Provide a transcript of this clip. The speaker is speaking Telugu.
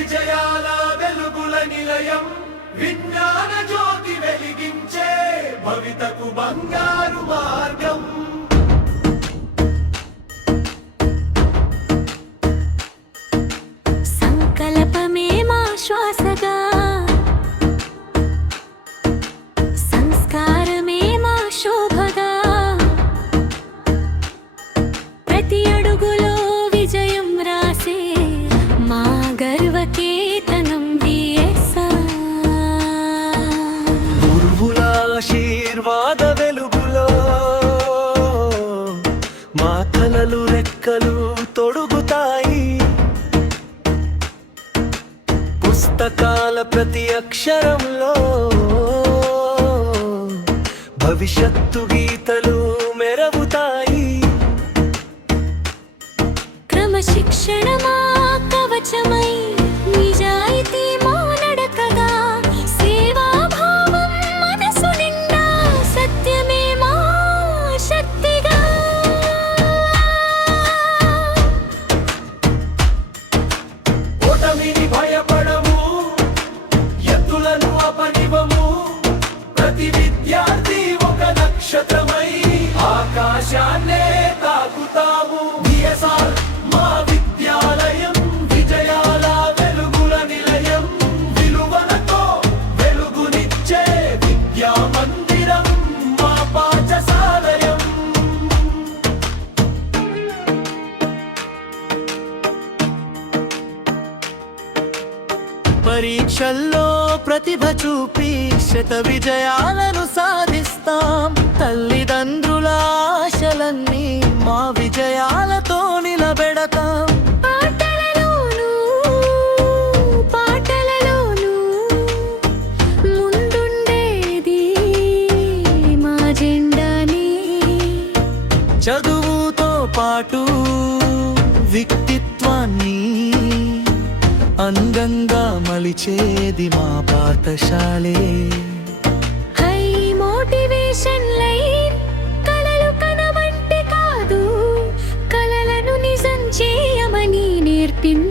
విజయాల వెలుగుల నిలయం, విజ్ఞాన జ్యోతి వెలిగించే భవితకు బంగారు మార్గం. సంకల్పమే మా శ్వాసగా, సంస్కారమే మా శోభగా, ప్రతి అడుగులో విజయం రాసే మా గర్వకేతనం గురువుల ఆశీర్వాద వెలుగులో మా కలలు రెక్కలు తొడుగుతాయి. పుస్తకాల ప్రతి అక్షరంలో భవిష్యత్తు గీతలు మెరవుతాయి. క్రమశిక్షణ మా కవచమై, నిజాయితీ మా నడకగా, సేవాభావం మనసు నిండా, సత్యమే మా శక్తిగా. ఓటమిని భయపడము, ఎత్తులను అపనివము, ప్రతి విద్యార్థి ఒక నక్షత్రమై ఆకాశాన్నే తాకుతాము. బిఎస్ఆర్ మా విద్యాలయం, విజయాల వెలుగుల నిలయం, విలువలతో వెలుగునిచ్చే విద్యా మందిరం మా పాఠశాలయం. పరీక్షల్లో ప్రతిభ చూపి శత విజయాలను సాధిస్తాం. తల్లిదండ్రుల ఆశలన్నీ మా విజయాలతో నిలబెడతాం. ఆటలలోనూ పాటలలోనూ ముందుండేది మా జెండాని. చదువుతో పాటు వ్యక్తిత్వాన్ని అందంగా మలిచేది మా పాఠశాలే. హై మోటివేషన్ లైన్, కలలు కనవంటి కాదు, కలలను నిజం చేయమని నేర్పింది.